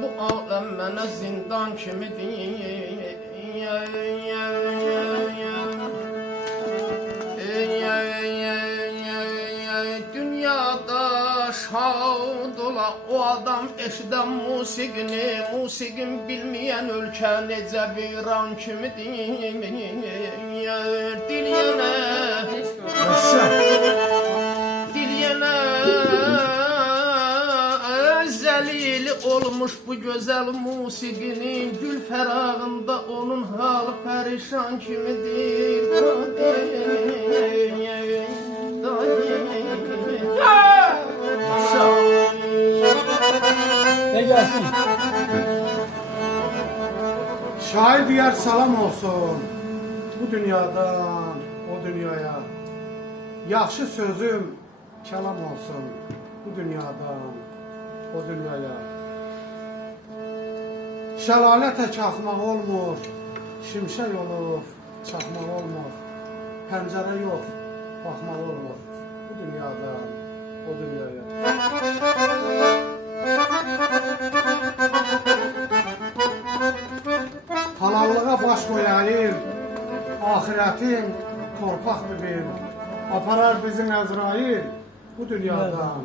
bu aləm mənə zindan kimidir. Dünyada şad ola o adam eşidən musiqini, musiqin bilməyən ölkə necə viran kimidir. Dilyənə zəlili olmuş bu gözəl musiqinin gül fərağında onun halı pərişan kimidir. Ne gelsin? Şair diyar salam olsun bu dünyadan o dünyaya. Yaxşı sözüm kelam olsun bu dünyadan o dünyaya. Şəlalə tək axmaq olmur, şimşək olub çaxmaq olmur. Pəncərə yox, baxmaq olmur bu dünyadan o dünyaya. Halallığa baş koyayım, ahiretin torpaq bilir. Aparar bizim Əzrail bu dünyadan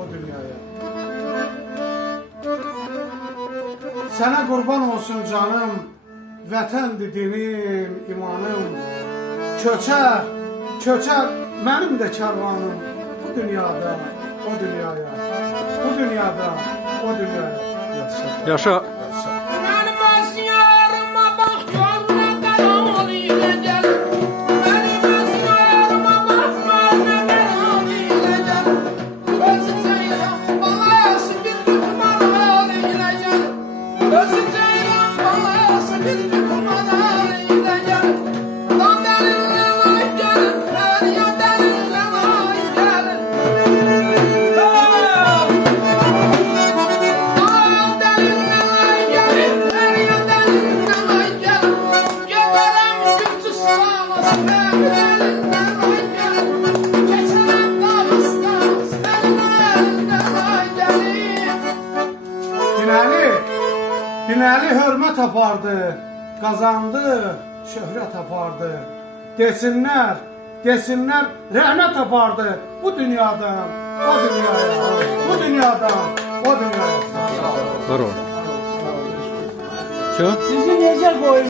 o dünyaya. Sənə qurban olsun canım, vətəndir dinim, imanım. Köçər, köçər mənim də kərvanım bu dünyadan o dünyaya. Bu dünyadan o dünyaya. Yaşa. Mənim öz yarıma bax, gör nə qərar ilə gəl. Mənim öz yarıma bax, gör nə qərar ilə gəl. Özü ceylan balası bir tutmalar ilə gəl. Özü ceylan balası bir tutmalar ilə gəl. Dan dəlinlə ay gəlin, fəriya dəlinlə ay gəlin. Binəli hörmət apardı, qazandı, şöhrət apardı. Desinlər, desinlər, rəhmət apardı bu dünyadan, o dünyaya, bu dünyadan, o dünyaya. Var o. Şu. Sizi necə qoyun?